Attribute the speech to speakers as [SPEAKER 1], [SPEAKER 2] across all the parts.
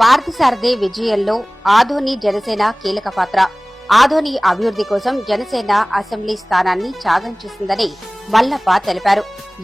[SPEAKER 1] పార్థసారథి విజయంలో ఆధోని జనసేన కీలక పాత్ర. ఆధోని అభివృద్ధి కోసం జనసేన అసెంబ్లీ స్థానాన్ని త్యాగం చేసిందని మల్లప్ప తెలిపారు.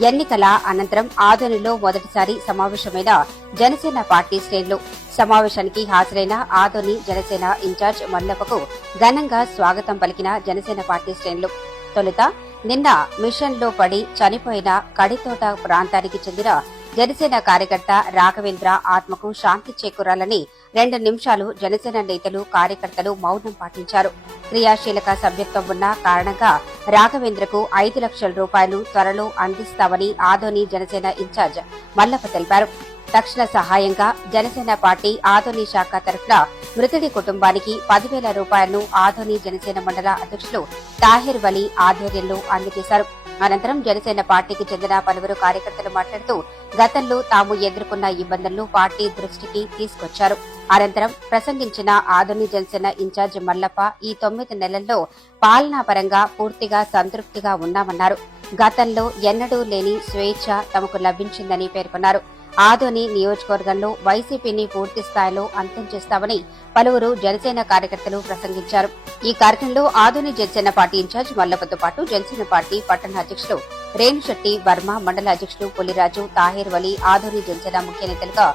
[SPEAKER 1] ఎన్నికల అనంతరం ఆధోనిలో మొదటిసారి సమావేశమైన జనసేన పార్టీ శ్రేణులు. సమావేశానికి హాజరైన ఆధోని జనసేన ఇన్ఛార్జ్ మల్లప్పకు ఘనంగా స్వాగతం పలికిన జనసేన పార్టీ శ్రేణులు. తొలుత నిన్న మిషన్లో పడి చనిపోయిన కడితోట ప్రాంతానికి చెందిన జనసేన కార్యకర్త రాఘవేంద్ర ఆత్మకు శాంతి చేకూరాలని రెండు నిమిషాలు జనసేన నేతలు కార్యకర్తలు మౌనం పాటించారు. క్రియాశీలక సభ్యత్వం ఉన్న కారణంగా రాఘవేంద్రకు ఐదు లక్షల రూపాయలు త్వరలో అందిస్తామని ఆదోని జనసేన ఇన్ఛార్జ్ మల్లప్ప తెలిపారు. తక్షణ సహాయంగా జనసేన పార్టీ ఆధోని శాఖ తరఫున మృతుడి కుటుంబానికి పదివేల రూపాయలను ఆధోని జనసేన మండల అధ్యక్షులు తాహిర్ వలీ ఆధ్వర్యంలో అందజేశారు. అనంతరం జనసేన పార్టీకి చెందిన పలువురు కార్యకర్తలు మాట్లాడుతూ గతంలో తాము ఎదుర్కొన్న ఇబ్బందులను పార్టీ దృష్టికి తీసుకొచ్చారు. అనంతరం ప్రసంగించిన ఆధుని జనసేన ఇన్ఛార్జ్ మల్లప్ప ఈ తొమ్మిది నెలల్లో పాలనాపరంగా పూర్తిగా సంతృప్తిగా ఉన్నామన్నారు. గతంలో ఎన్నడూ లేని స్వేచ్ఛ తమకు లభించిందని పేర్కొన్నారు. ఆదోని నియోజకవర్గంలో వైసీపీని పూర్తి స్థాయిలో అంతం చేస్తామని పలువురు జనసేన కార్యకర్తలు ప్రసంగించారు. ఈ కార్యక్రమంలో ఆదోని జనసేన పార్టీ ఇన్ఛార్జ్ మల్లప్పతో పాటు జనసేన పార్టీ పట్టణ అధ్యక్షులు రేణుశెట్టి వర్మ మండల అధ్యక్షులు పులిరాజు తాహేర్ వలి ఆదోని జనసేన ముఖ్య నేతలుగా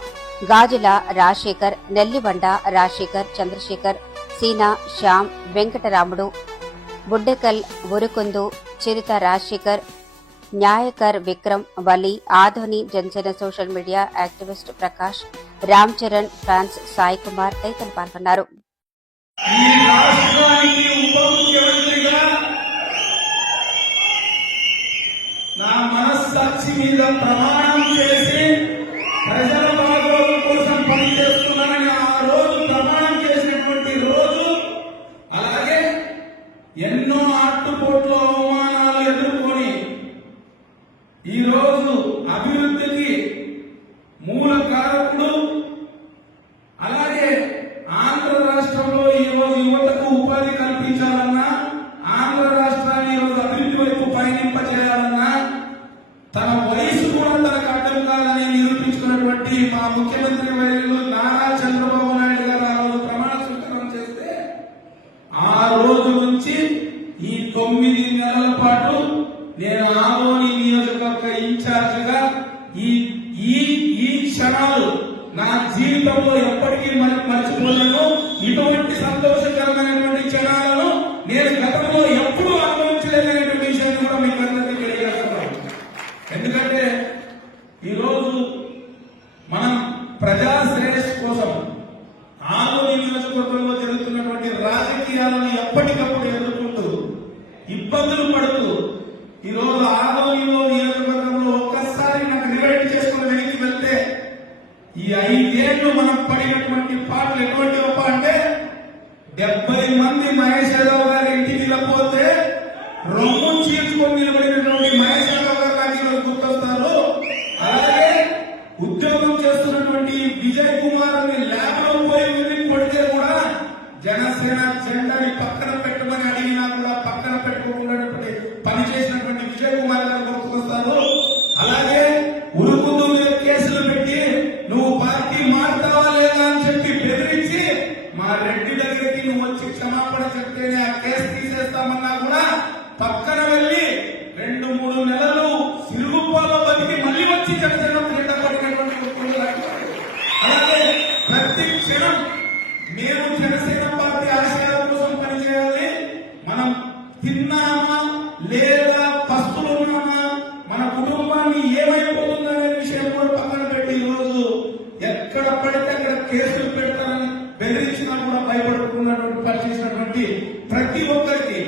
[SPEAKER 1] Gajula Rajasekhar Nellibanda Rajasekhar Chandrasekhar Seena Shyam Venkataramudu Buddekal Urukundu Chirutha Rajasekhar Nyayakar Vikram Vali Adoni Janasena social media activist Prakash Ram Charan France Sai Kumar తదితరులు పాల్గొన్నారు.
[SPEAKER 2] నా మనస్సాక్షి మీద ప్రమాణం చేసి ప్రజల ಮೂಲ ಕಾರಣ జీవితంలో ఎప్పటికీ మర్చిపోలేను ఇటువంటి సంతోషకరమైనటువంటి క్షణాలను నేను గతంలో ఎప్పుడూ అనుభవించలేనటువంటి విషయాన్ని కూడా మీకు అందరికీ తెలియజేస్తున్నాను. ఎందుకంటే ఈరోజు మనం ప్రజా శ్రేయస్ కోసం ఆలోని నియోజకవర్గంలో జరుగుతున్నటువంటి రాజకీయాలను ఎప్పటికప్పుడు ఎదుర్కొంటూ ఇబ్బందులు జనసేన జెండాని పక్కన పెట్టమని అడిగినా కూడా పక్కన పెట్టుకోకుండా పని చేసినటువంటి విజయ్ కుమార్ గారు గుర్తుకొస్తారు అలాగే ఉరుకుందు మీద కేసులు పెట్టి నువ్వు పార్టీ మారుతావా లేదా అని చెప్పి బెదిరించి మా రెడ్డి దగ్గరికి నువ్వు వచ్చి క్షమాపణ చెప్తేనే ఆ కేసు తీసేస్తామన్నా కూడా పక్కన వెళ్ళి రెండు మూడు నెలలు సిరుగుపాలో బతికి మళ్ళీ వచ్చి చెప్తాను. జెండా పడినటువంటి వ్యక్తులు అలాగే ప్రతి క్షణం మేము జనసేన పార్టీ ఆశయాల కోసం పనిచేయాలి. మనం తిన్నామా లేదా పస్తులు ఉన్నామా మన కుటుంబాన్ని ఏమైపోతుందనే విషయం కూడా పక్కన పెట్టి ఈరోజు ఎక్కడ పడితే అక్కడ కేసులు పెడతారని బెదిరించినా కూడా భయపడుతున్నటువంటి పనిచేసినటువంటి ప్రతి ఒక్కరికి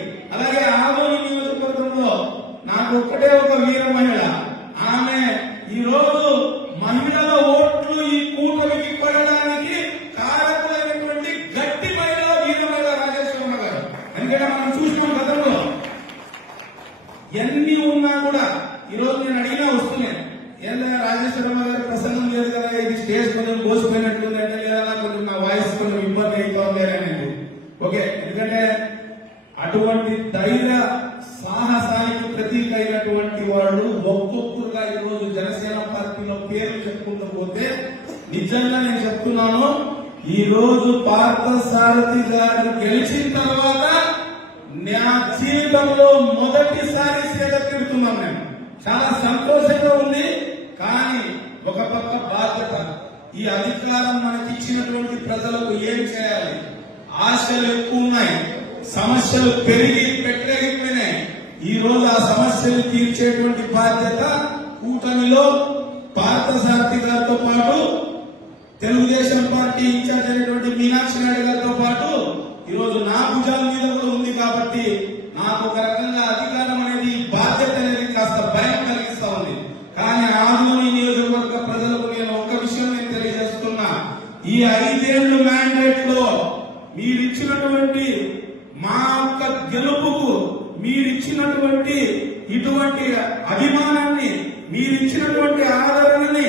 [SPEAKER 2] ఈ పేర్లు చెప్పుకుంటూ పోతే నిజంగా నేను చెప్తున్నాను ఈ రోజు పార్థసారథి గారు గెలిచిన తర్వాత నా జీవితంలో మొదటిసారి సేద తిడుతున్నాను నేను. చాలా సంతోషంగా ఉంది కానీ ఒక పక్క బాధ్యత ఈ అధికారం మనకి ఇచ్చినటువంటి ప్రజలకు ఏం చేయాలి? ఆశలు ఎక్కువ ఉన్నాయి సమస్యలు పెరిగి పెట్టలేకపోయినాయి ఈ రోజు ఆ సమస్యలు తీర్చేటువంటి బాధ్యత కూటమిలో పార్థసారథి గారితో పాటు తెలుగుదేశం పార్టీ ఇన్ఛార్జ్ అయినటువంటి మీనాక్షి నాయుడు గారితో పాటు ఈరోజు నా భుజాల మీద కూడా ఉంది కాబట్టి నాకు ఒక రకంగా అధికారం అనేది బాధ్యత అనేది కాస్త భయం కలిగిస్తా ఉంది. కానీ ఆదోని నియోజకవర్గ ప్రజలకు నేను ఒక విషయం నేను తెలియజేస్తున్నా. ఈ ఐదేళ్ళు మ్యాండేట్లో మీరిచ్చినటువంటి మా యొక్క గెలుపుకు మీరిచ్చినటువంటి ఇటువంటి అభిమానాన్ని మీరిచ్చినటువంటి ఆదరణని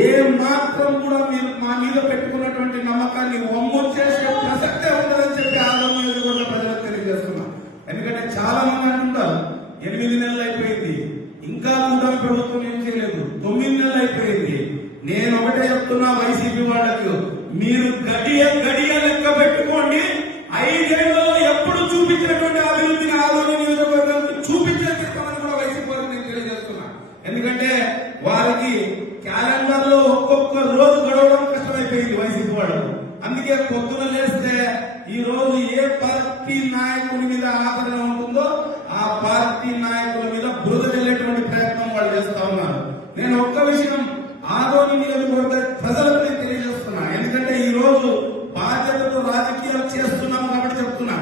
[SPEAKER 2] ఏ మాత్రం కూడా మీరు మా మీద పెట్టుకున్నటువంటి నమ్మకాన్ని వమ్ము చేసే ప్రసక్తే ఉండదని చెప్పి ఆదరణ కూడా ప్రజలకు తెలియజేస్తున్నాం. ఎందుకంటే చాలా మంది అంటుంటారు ఎనిమిది నెలలు అయిపోయింది. ఇంకా కూడా ప్రభుత్వం ఏం చేయలేదు. తొమ్మిది నెలలు అయిపోయింది. నేను ఒకటే చెప్తున్నా వైసీపీ వాళ్ళకు మీరు వాళ్ళకి వారికి క్యాలెండర్లో ఒక్కొక్క రోజు గడవడం కష్టమైపోయింది వైసీపీ వాళ్ళు. అందుకే పొద్దున లేస్తే ఈ రోజు ఏ పార్టీ నాయకుడి మీద ఆదరణ ఉంటుందో ఆ పార్టీ నాయకుల మీద బురద వెళ్ళేటువంటి ప్రయత్నం వాళ్ళు చేస్తా ఉన్నారు. నేను ఒక్క విషయం ఆదోని నియోజకవర్గ ప్రజలకు నేను తెలియజేస్తున్నా. ఎందుకంటే ఈ రోజు బాధ్యతతో రాజకీయాలు చేస్తున్నాం కాబట్టి చెప్తున్నా.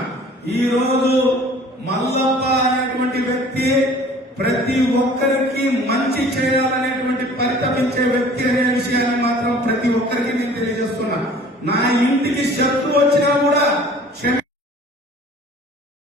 [SPEAKER 2] ఈ రోజు మల్లప్ప అనేటువంటి వ్యక్తి ప్రతి ఒక్కరికి మంచి చేయాలని పరితపించే వ్యక్తి అనే విషయాన్ని మాత్రం ప్రతి ఒక్కరికి నేను తెలియజేస్తున్నా. నా ఇంటికి శత్రువు వచ్చిన